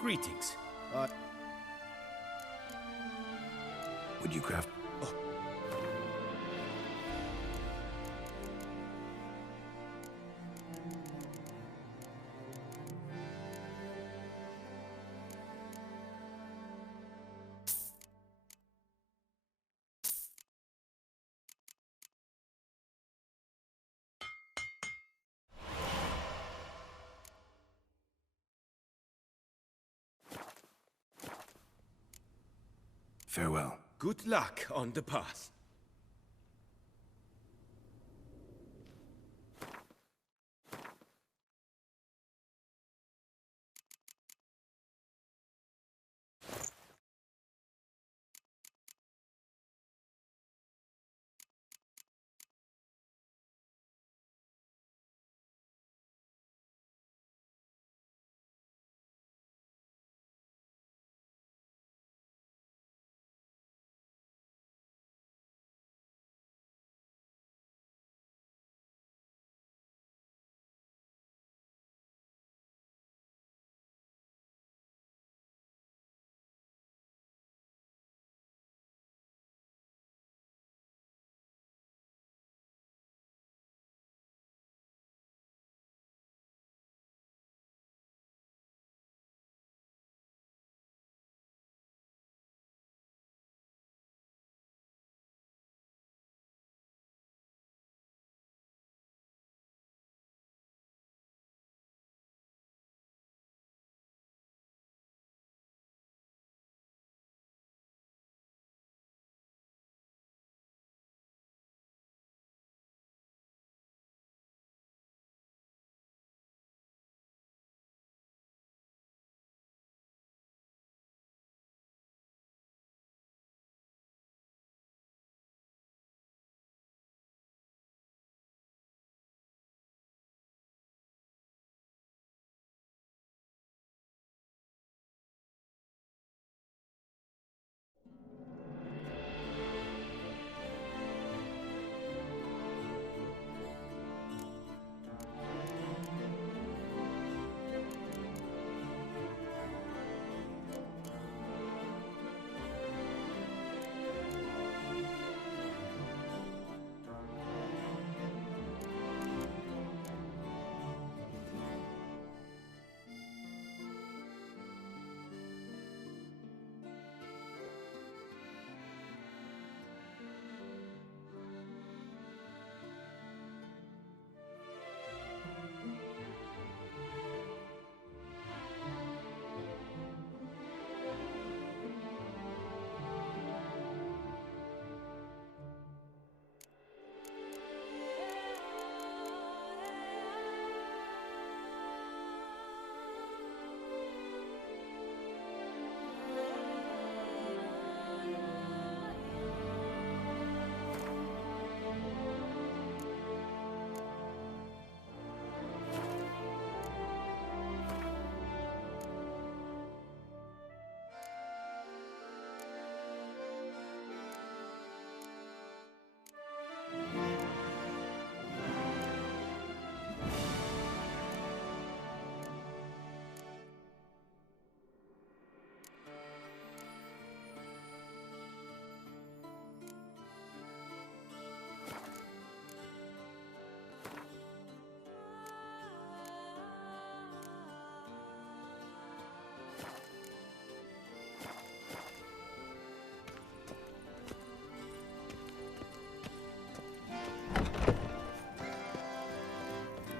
Greetings. Would you craft? Farewell. Good luck on the path.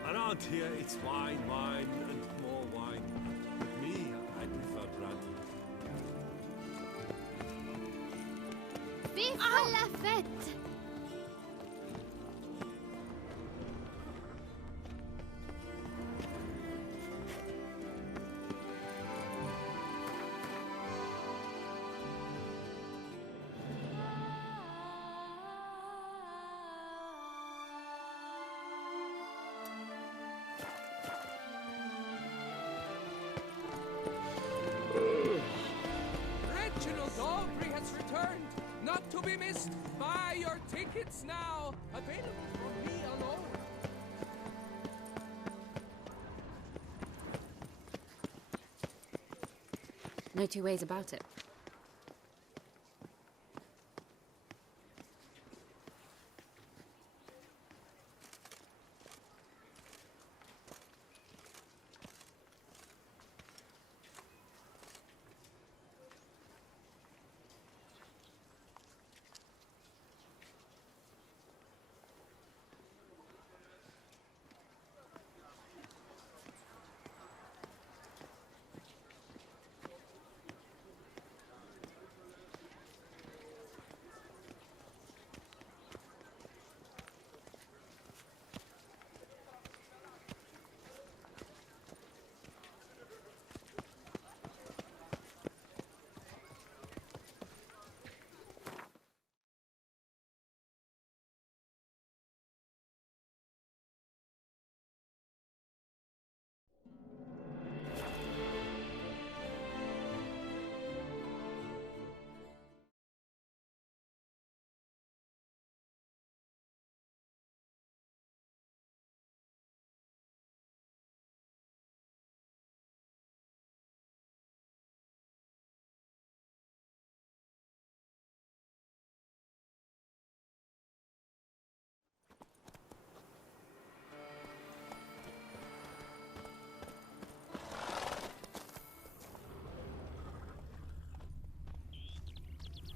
Around here, it's wine, wine, and more wine. But me, I prefer brandy. Vive la fête! Not to be missed. Buy your tickets now. Available from me alone. No two ways about it.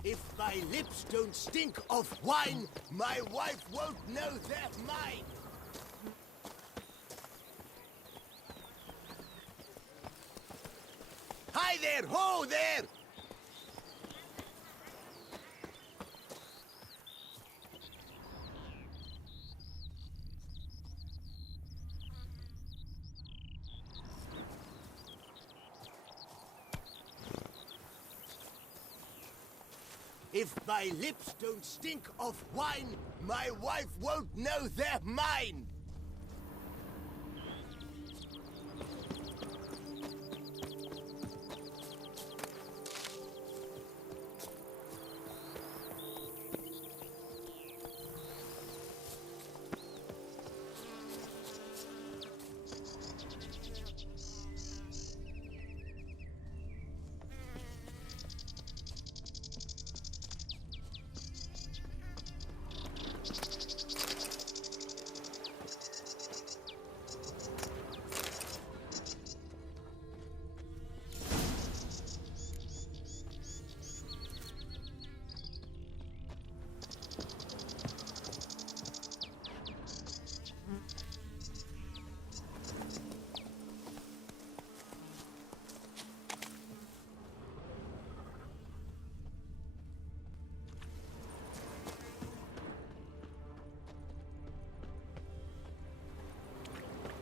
If my lips don't stink of wine, my wife won't know they're mine. Hi there, ho there! If my lips don't stink of wine, my wife won't know they're mine.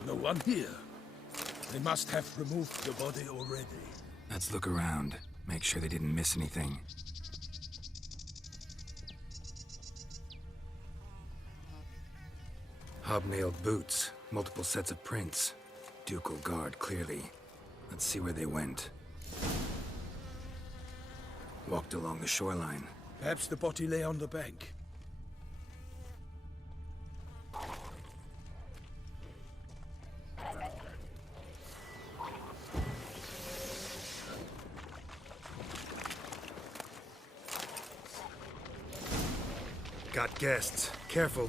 No one here. They must have removed the body already. Let's look around. Make sure they didn't miss anything. Hobnailed boots. Multiple sets of prints. Ducal guard, clearly. Let's see where they went. Walked along the shoreline. Perhaps the body lay on the bank. Got guests. Careful.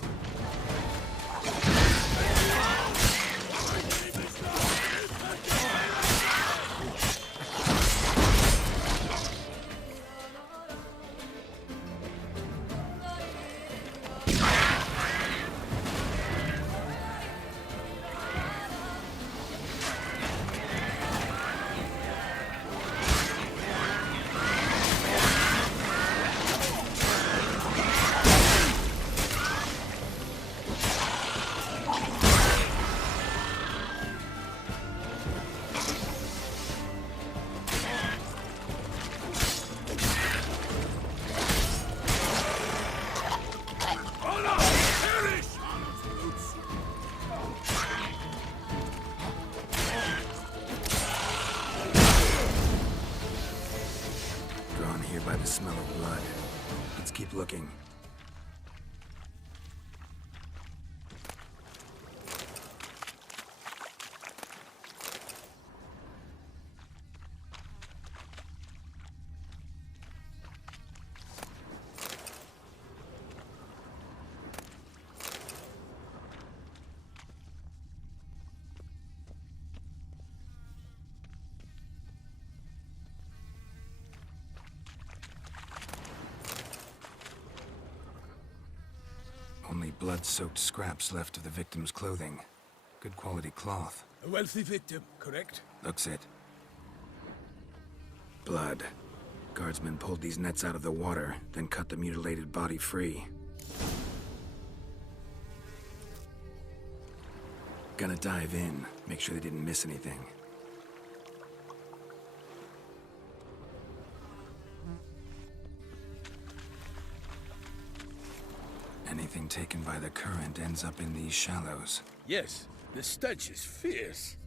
By the smell of blood. Let's keep looking. blood-soaked scraps left of the victim's clothing. Good quality cloth. A wealthy victim, correct? Looks it. Blood. Guardsmen pulled these nets out of the water, then cut the mutilated body free. Gonna dive in, make sure they didn't miss anything. Anything taken by the current ends up in these shallows. Yes, the stench is fierce.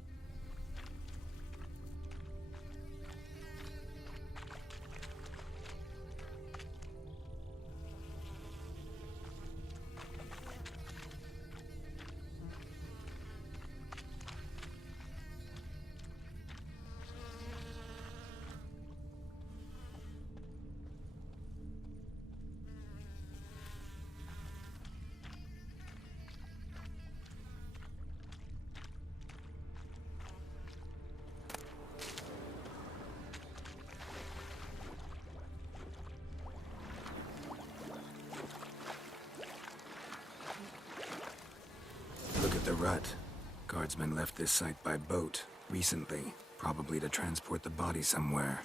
Look at the rut. Guardsmen left this site by boat, recently, probably to transport the body somewhere.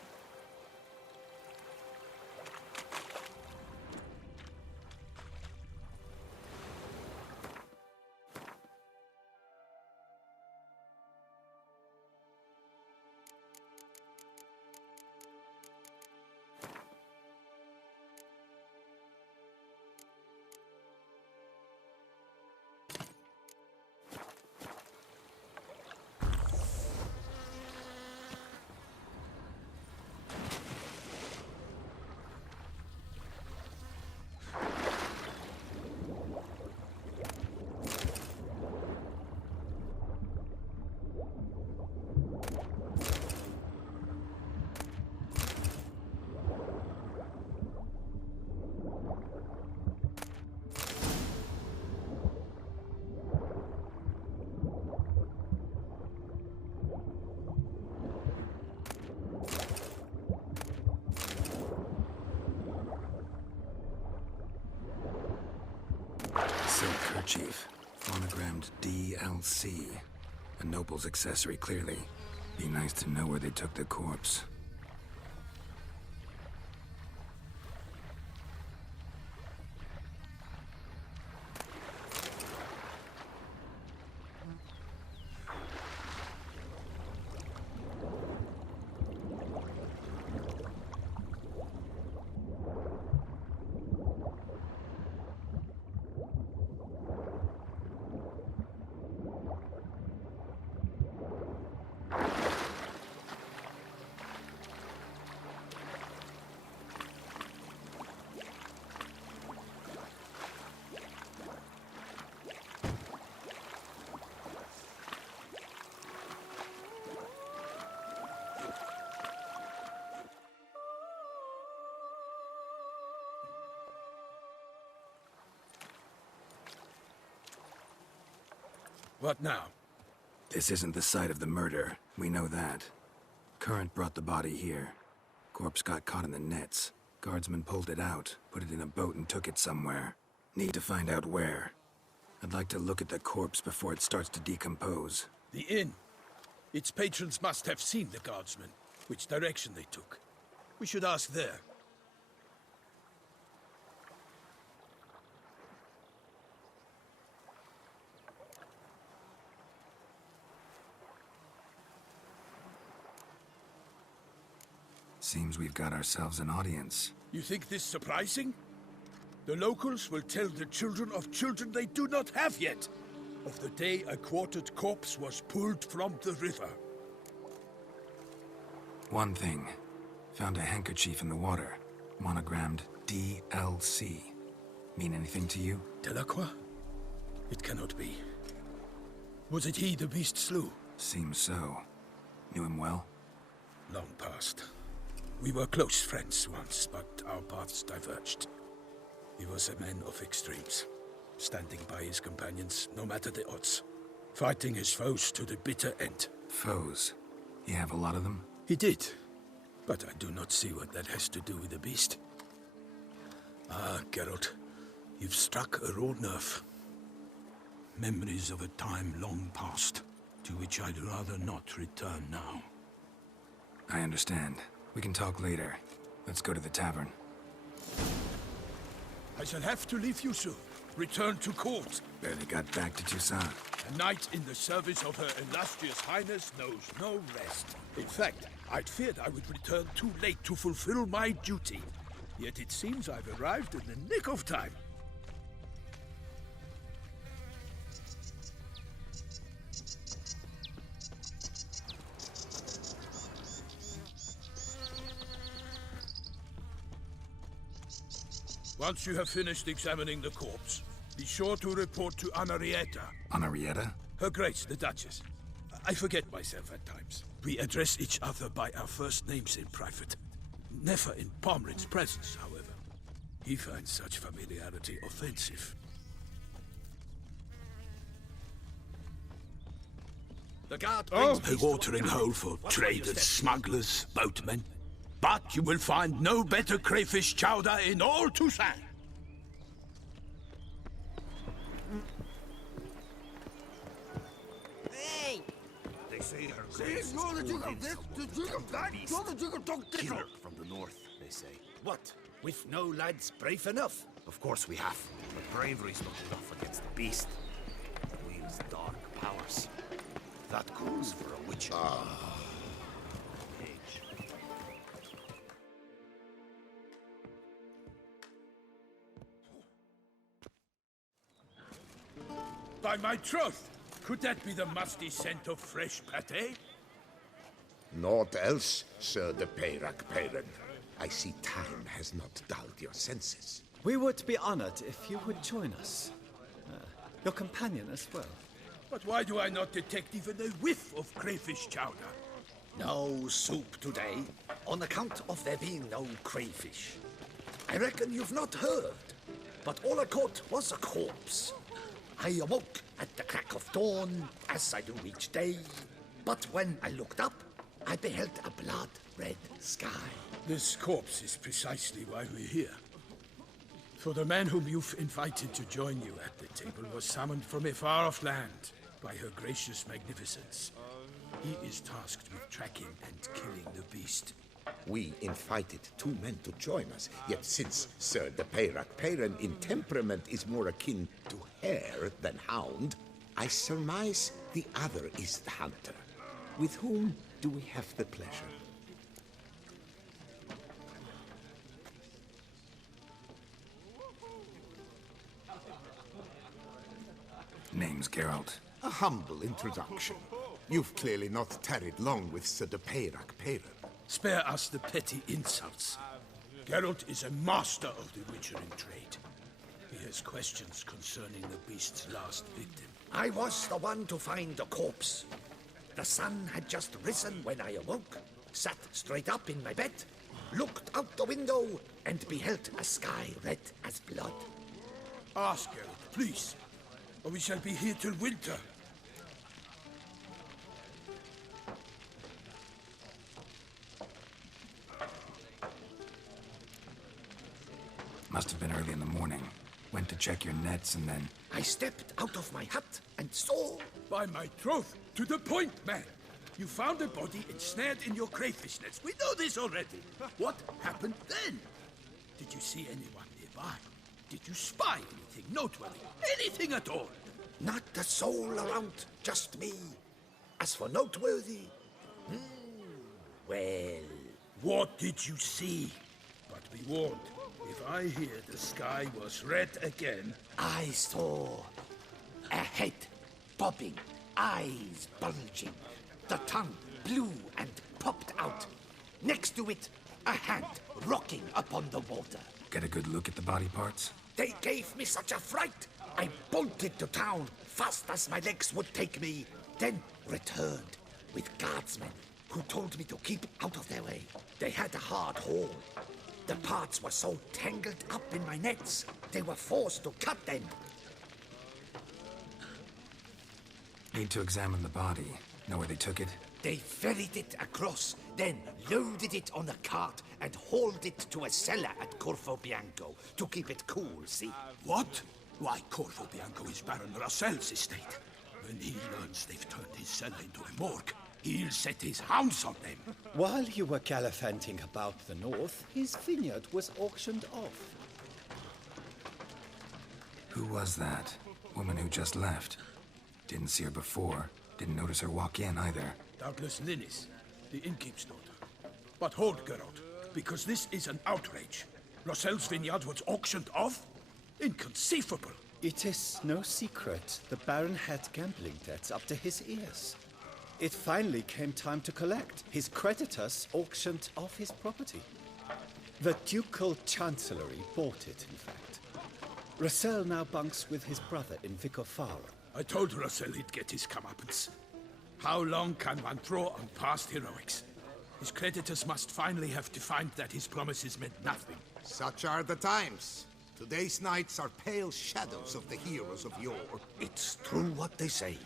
Silk kerchief, monogrammed DLC. A noble's accessory, clearly. Be nice to know where they took the corpse. What now? This isn't the site of the murder. We know that. Current brought the body here. Corpse got caught in the nets. Guardsmen pulled it out, put it in a boat and took it somewhere. Need to find out where. I'd like to look at the corpse before it starts to decompose. The inn. Its patrons must have seen the guardsmen, which direction they took. We should ask there. Seems we've got ourselves an audience. You think this surprising? The locals will tell the children of children they do not have yet, of the day a quartered corpse was pulled from the river. One thing. Found a handkerchief in the water. Monogrammed DLC. Mean anything to you? Delacroix? It cannot be. Was it he the beast slew? Seems so. Knew him well? Long past. We were close friends once, but our paths diverged. He was a man of extremes, standing by his companions, no matter the odds. Fighting his foes to the bitter end. Foes? You have a lot of them? He did, but I do not see what that has to do with the beast. Ah, Geralt, you've struck a raw nerve. Memories of a time long past, to which I'd rather not return now. I understand. We can talk later. Let's go to the tavern. I shall have to leave you soon. Return to court. Barely got back to Toussaint. A knight in the service of Her Illustrious Highness knows no rest. In fact, I'd feared I would return too late to fulfill my duty. Yet it seems I've arrived in the nick of time. Once you have finished examining the corpse, be sure to report to Anarietta. Anarietta? Her Grace, the Duchess. I forget myself at times. We address each other by our first names in private. Never in Pomrin's presence, however. He finds such familiarity offensive. The guard A watering hole for traders, smugglers, boatmen. But you will find no better crayfish chowder in all Toussaint. Hey! They say her See, grace is you're the pulled Duke of in this, some the Duke of that, beast. you're the Duke of Dog Killer from the north, they say. What? With no lads brave enough? Of course we have, but bravery's not enough against the beast. It wields dark powers. That calls for a witch. By my troth, could that be the musty scent of fresh pâté? Naught else, Sir de Peyrac Peyran. I see time has not dulled your senses. We would be honored if you would join us. Your companion as well. But why do I not detect even a whiff of crayfish chowder? No soup today, on account of there being no crayfish. I reckon you've not heard, but all I caught was a corpse. I awoke at the crack of dawn, as I do each day. But when I looked up, I beheld a blood-red sky. This corpse is precisely why we're here. For the man whom you've invited to join you at the table was summoned from a far-off land by her gracious magnificence. He is tasked with tracking and killing the beast. We invited two men to join us, yet since Sir de Peyrac Peyran in temperament is more akin to hare than hound, I surmise the other is the hunter. With whom do we have the pleasure? Name's Geralt. A humble introduction. You've clearly not tarried long with Sir de Peyrac Peyran. Spare us the petty insults. Geralt is a master of the witchering trade. He has questions concerning the beast's last victim. I was the one to find the corpse. The sun had just risen when I awoke, sat straight up in my bed, looked out the window, and beheld a sky red as blood. Ask Geralt, please, or we shall be here till winter. Must have been early in the morning. Went to check your nets and then... I stepped out of my hut and saw... By my troth, to the point, man. You found a body ensnared in your crayfish nets. We know this already. What happened then? Did you see anyone nearby? Did you spy anything noteworthy? Anything at all? Not a soul around, just me. As for noteworthy... well... What did you see? But be warned, if I hear the sky was red again... I saw a head bobbing, eyes bulging, the tongue blue and popped out. Next to it, a hand rocking upon the water. Get a good look at the body parts? They gave me such a fright. I bolted to town fast as my legs would take me, then returned with guardsmen who told me to keep out of their way. They had a hard haul. The parts were so tangled up in my nets, they were forced to cut them. Need to examine the body. Know where they took it? They ferried it across, then loaded it on a cart and hauled it to a cellar at Corvo Bianco to keep it cool, see? What? Why Corvo Bianco is Baron Rossel's estate. When he learns they've turned his cellar into a morgue, he'll set his hounds on them. While you were gallivanting about the north, his vineyard was auctioned off. Who was that? Woman who just left. Didn't see her before. Didn't notice her walk in either. Doubtless Linnis, the innkeep's daughter. But hold, Geralt, because this is an outrage. Rossel's vineyard was auctioned off? Inconceivable. It is no secret the Baron had gambling debts up to his ears. It finally came time to collect. His creditors auctioned off his property. The Ducal Chancellery bought it, in fact. Rossel now bunks with his brother in Vicofara. I told Rossel he'd get his comeuppance. How long can one throw on past heroics? His creditors must finally have defined that his promises meant nothing. Such are the times. Today's knights are pale shadows of the heroes of yore. It's true what they say.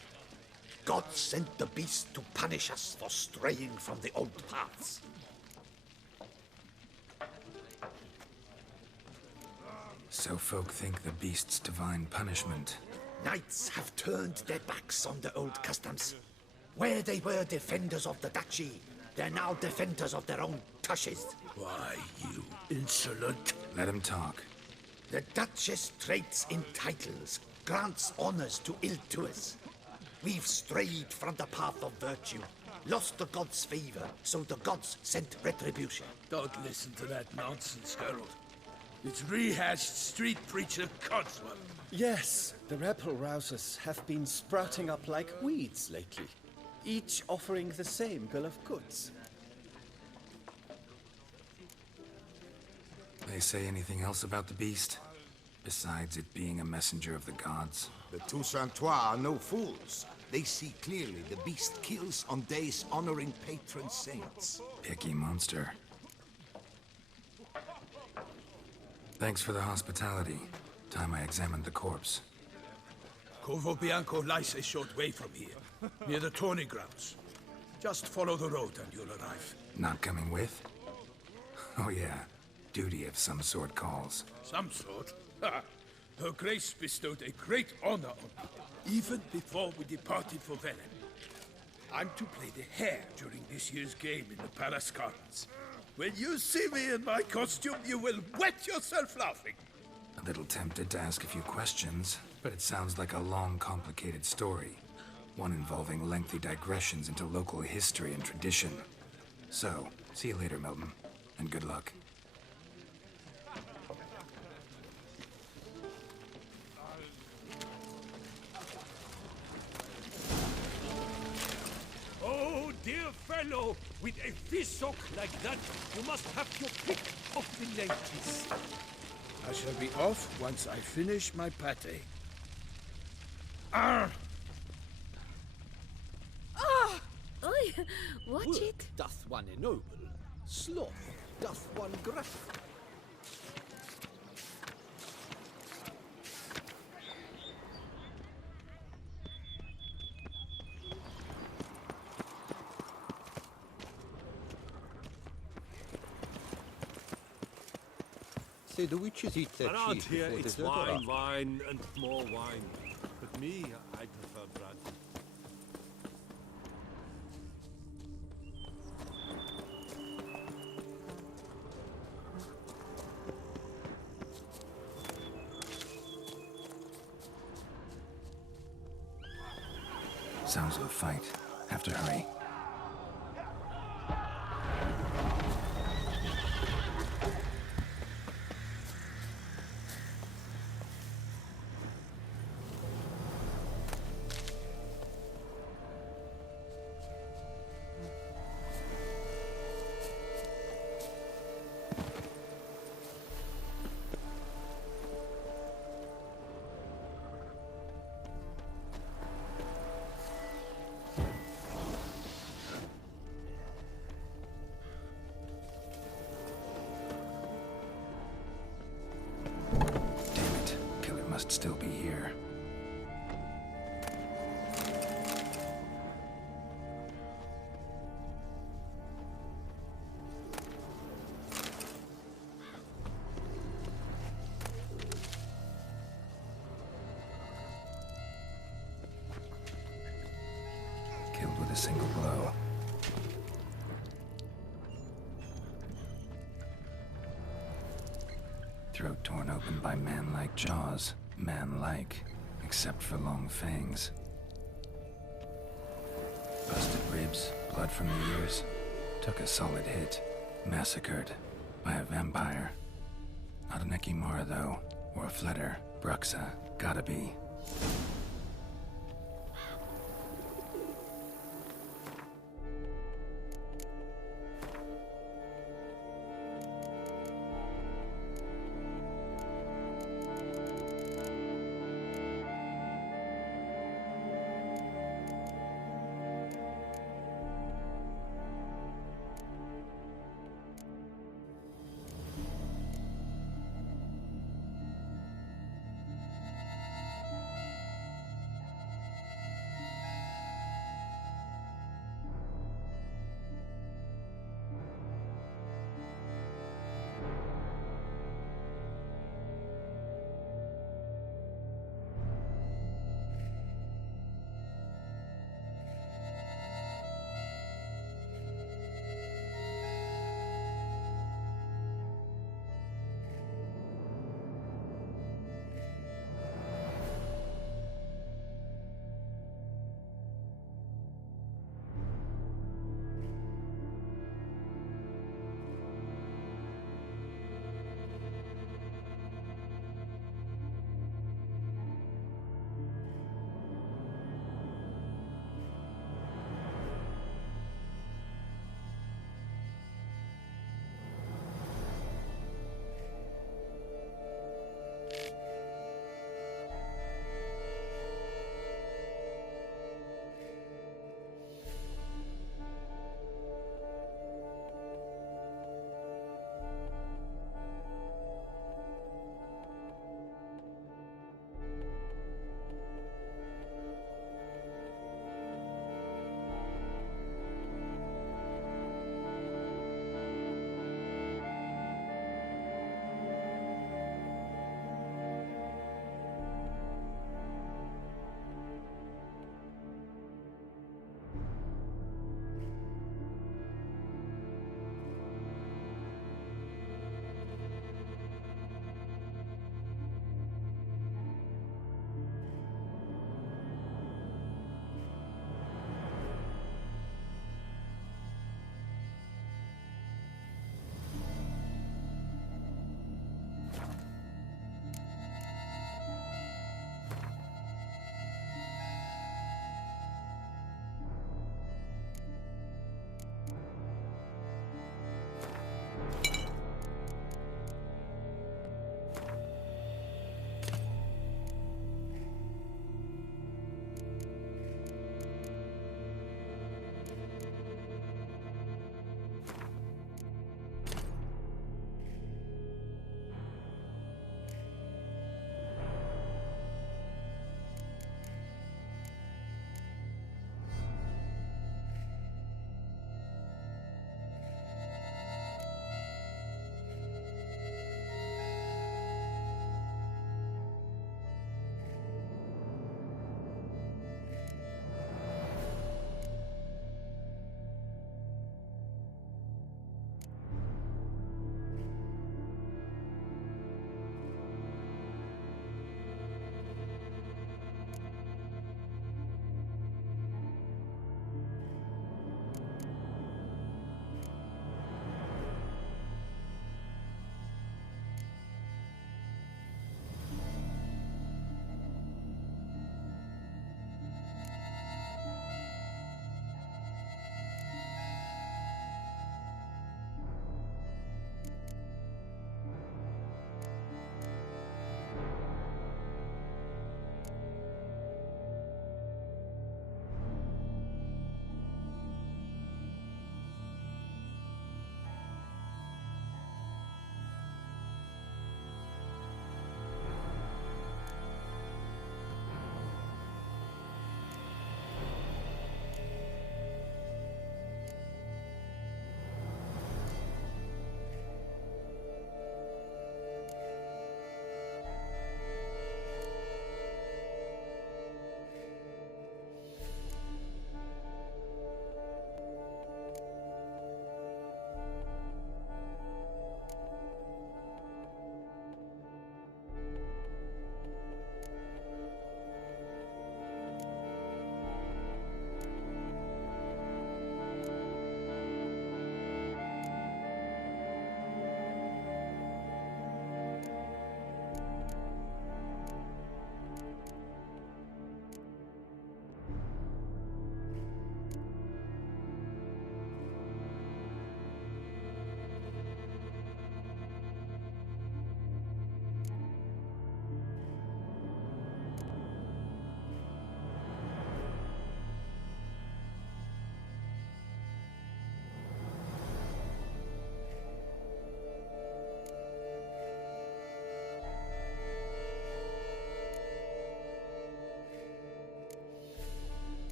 God sent the beast to punish us for straying from the old paths. So folk think the beast's divine punishment. Knights have turned their backs on the old customs. Where they were defenders of the duchy, they're now defenders of their own tushes. Why, you insolent... Let him talk. The Duchess trades in titles, grants honors to ill-doers. We've strayed from the path of virtue, lost the gods' favor, so the gods sent retribution. Don't listen to that nonsense, Geralt. It's rehashed street preacher Codswell. Yes, the rebel rousers have been sprouting up like weeds lately, each offering the same bill of goods. They say anything else about the beast? Besides it being a messenger of the gods? The Toussaintois are no fools. They see clearly the beast kills on days honoring patron saints. Picky monster. Thanks for the hospitality. Time I examined the corpse. Corvo Bianco lies a short way from here, near the tourney grounds. Just follow the road and you'll arrive. Not coming with? Oh yeah, duty of some sort calls. Some sort? Ha! Her Grace bestowed a great honor on me, even before we departed for Velen. I'm to play the hare during this year's game in the palace gardens. When you see me in my costume, you will wet yourself laughing. A little tempted to ask a few questions, but it sounds like a long, complicated story. One involving lengthy digressions into local history and tradition. So, see you later, Milton, and good luck. Oh, dear fellow, with a fissock like that, you must have your pick of the ladies. I shall be off once I finish my pate. Arr! Oi, watch Work it. doth one ennoble, sloth doth one gruff. Say, the witches eat their Around cheese here, before it's dessert or wine, after? wine, and more wine. But me, I prefer bread. Sounds of a fight. Have to hurry. Must still be here. throat torn open by man-like jaws. Man-like, except for long fangs. Busted ribs, blood from the ears. Took a solid hit. Massacred by a vampire. Not an Ekimara, though, or a Fletter. Bruxa, gotta be.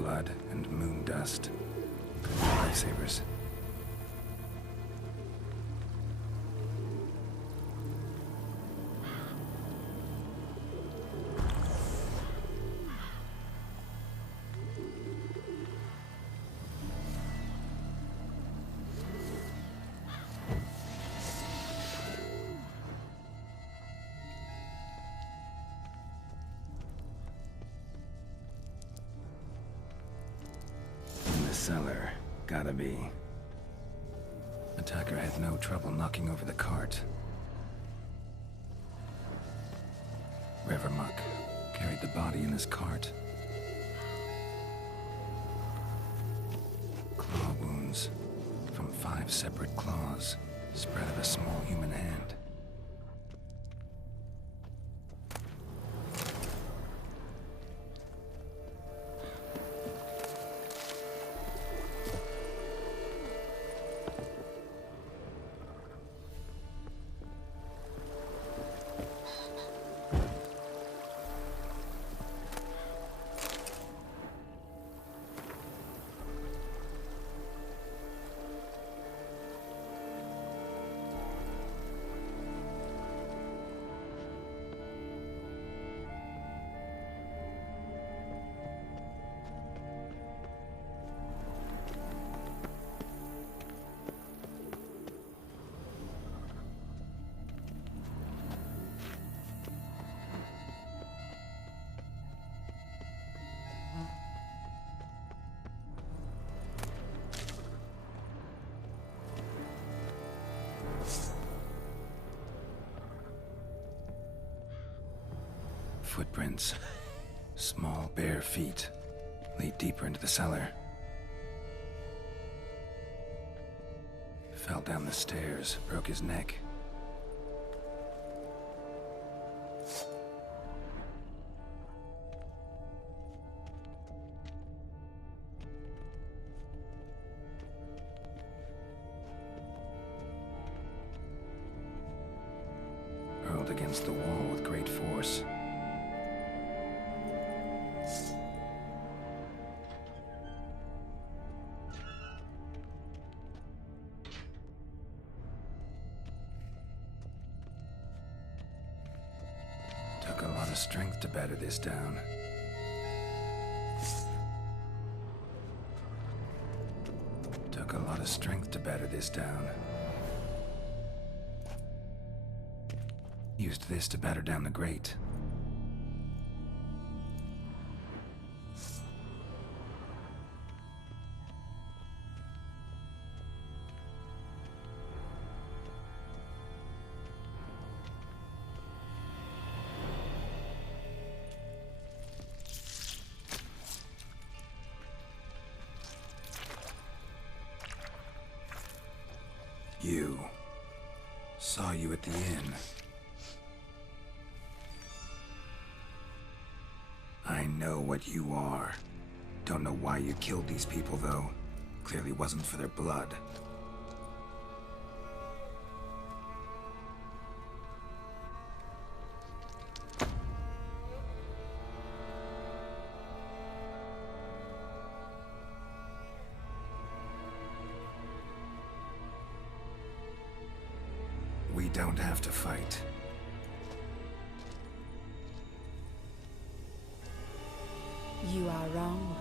blood and moon dust. Lifesavers. Cellar. Gotta be. Attacker had no trouble knocking over the cart. Revermuck carried the body in his cart. Claw wounds from 5 separate claws spread of a small human hand. Footprints. Small, bare feet lead deeper into the cellar. Fell down the stairs, broke his neck. Hurled against the wall with great force. Took a lot of strength to batter this down. Took a lot of strength to batter this down. Used this to batter down the grate. You. Saw you at the inn. I know what you are. Don't know why you killed these people, though. Clearly wasn't for their blood. We don't have to fight. You are wrong.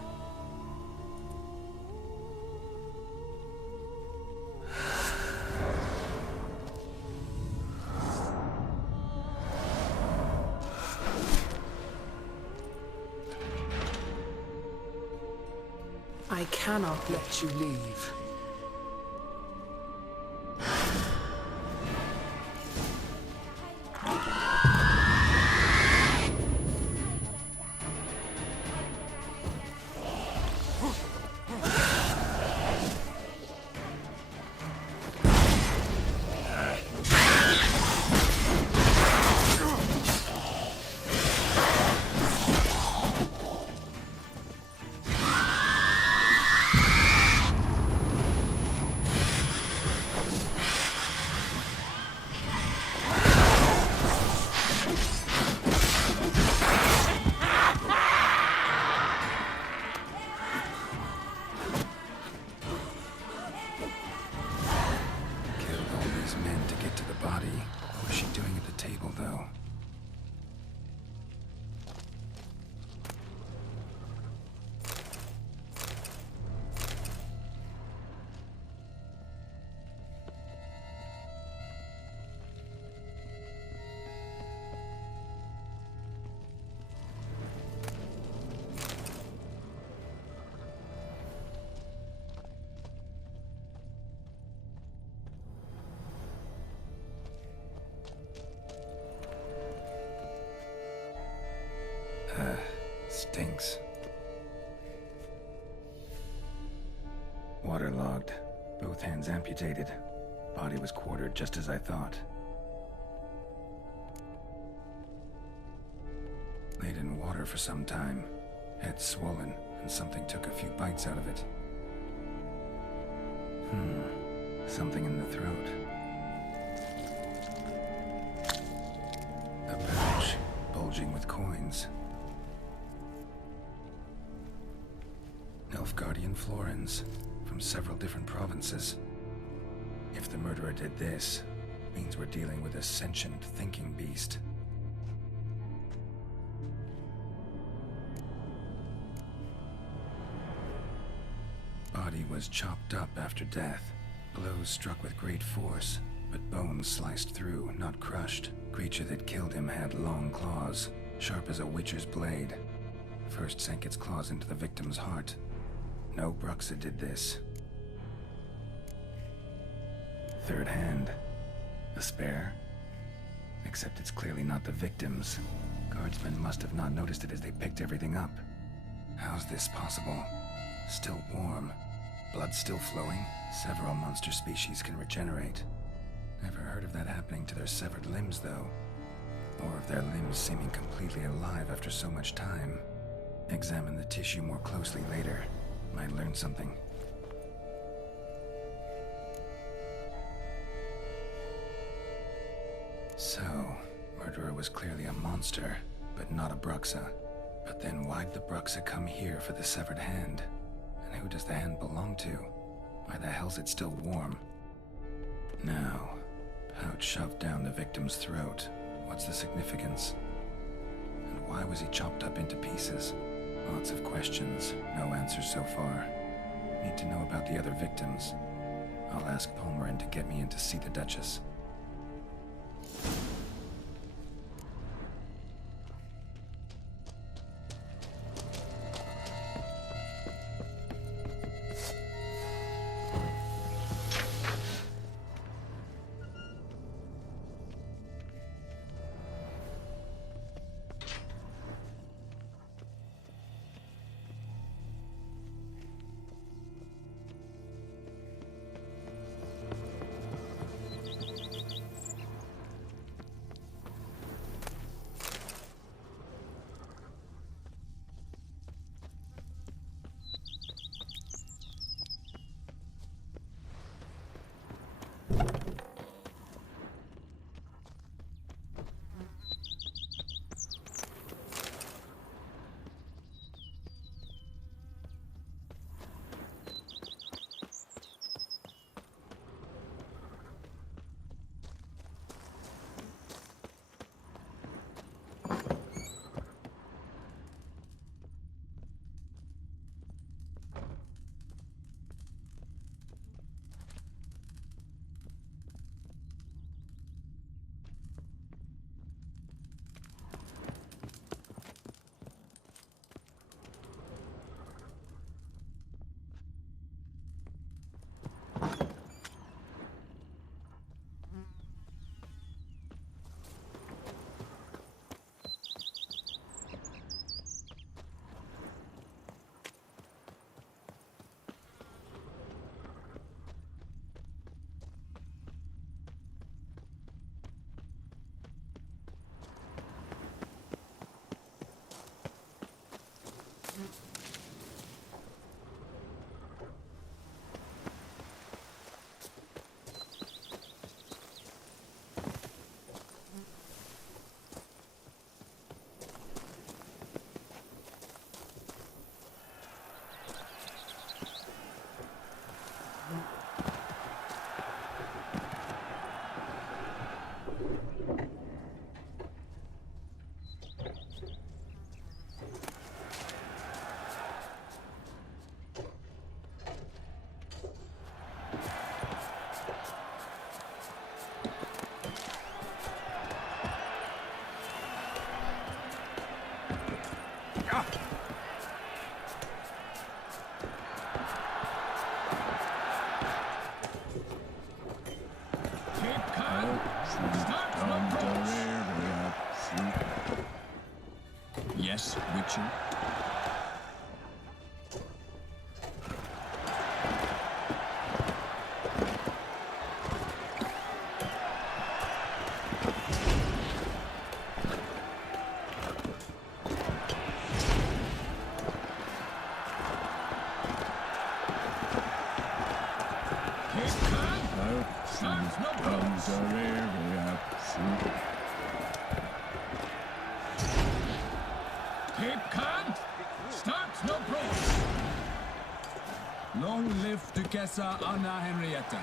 I cannot let you leave. stinks. Waterlogged. Both hands amputated. Body was quartered just as I thought. Laid in water for some time. Head swollen, and something took a few bites out of it. Something in the throat. A pouch, bulging with coins. Nilfgaardian florins, from several different provinces. If the murderer did this, means we're dealing with a sentient, thinking beast. Body was chopped up after death. Blows struck with great force, but bones sliced through, not crushed. Creature that killed him had long claws, sharp as a witcher's blade. First sank its claws into the victim's heart. No Bruxa did this. Third hand. A spare? Except it's clearly not the victim's. Guardsmen must have not noticed it as they picked everything up. How's this possible? Still warm. Blood still flowing. Several monster species can regenerate. Never heard of that happening to their severed limbs, though. Or of their limbs seeming completely alive after so much time. Examine the tissue more closely later. Might learn something. So, murderer was clearly a monster, but not a Bruxa. But then why'd the Bruxa come here for the severed hand? And who does the hand belong to? Why the hell's it still warm? Now, pouch shoved down the victim's throat. What's the significance? And why was he chopped up into pieces? Lots of questions, no answers so far. Need to know about the other victims. I'll ask Palmerin to get me in to see the Duchess. Yes, Witcher? Keep calm. Start no brawl. Long live Duchessa Anna Henrietta.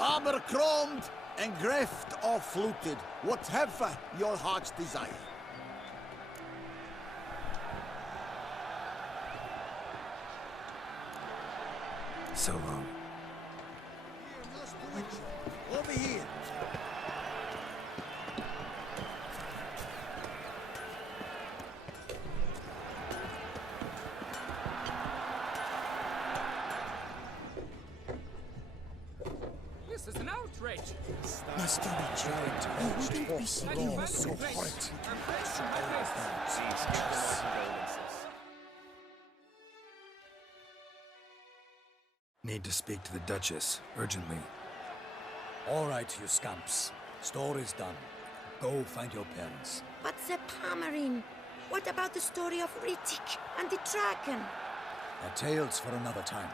Armor chromed and greft or fluted, whatever your heart's desire. So long. Over here. This is an outrage. Master Richard, you wouldn't be so wrong, so horrid. Please, give them our condolences. Need to speak to the Duchess, urgently. All right, you scamps. Story's done. Go find your parents. But the Pomerine, what about the story of Rittik and the dragon? They're tales for another time.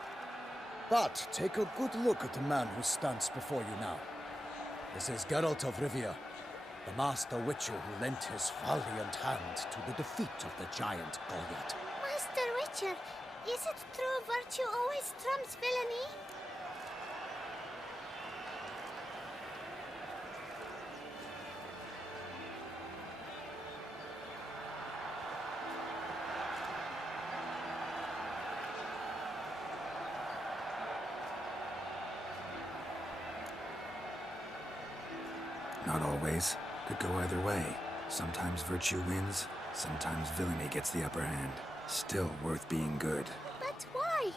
But take a good look at the man who stands before you now. This is Geralt of Rivia, the master witcher who lent his valiant hand to the defeat of the giant Goliath. Master Witcher, is it true virtue always trumps villainy? Not always. Could go either way. Sometimes virtue wins, sometimes villainy gets the upper hand. Still worth being good. But why?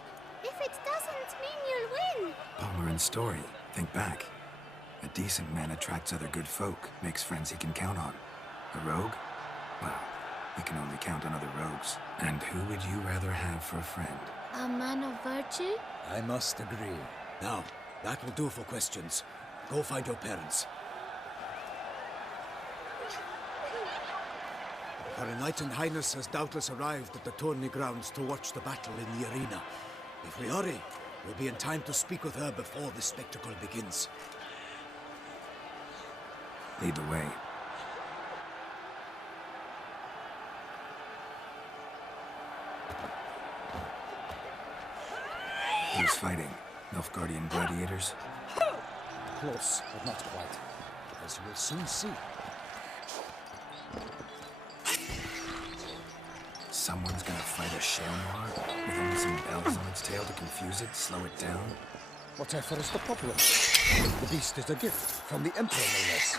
If it doesn't mean you'll win. Palmerin's story. Think back. A decent man attracts other good folk, makes friends he can count on. A rogue? Well, we can only count on other rogues. And who would you rather have for a friend? A man of virtue? I must agree. Now, that will do for questions. Go find your parents. Her Knight and Highness has doubtless arrived at the tourney grounds to watch the battle in the arena. If we hurry, we'll be in time to speak with her before the spectacle begins. Lead the way. Who's fighting? Nilfgaardian gladiators? Close, but not quite. As you will soon see. Someone's gonna fight a Shelmar with only some bells on its tail to confuse it, slow it down? Whatever is the problem? The beast is a gift from the Emperor, no less.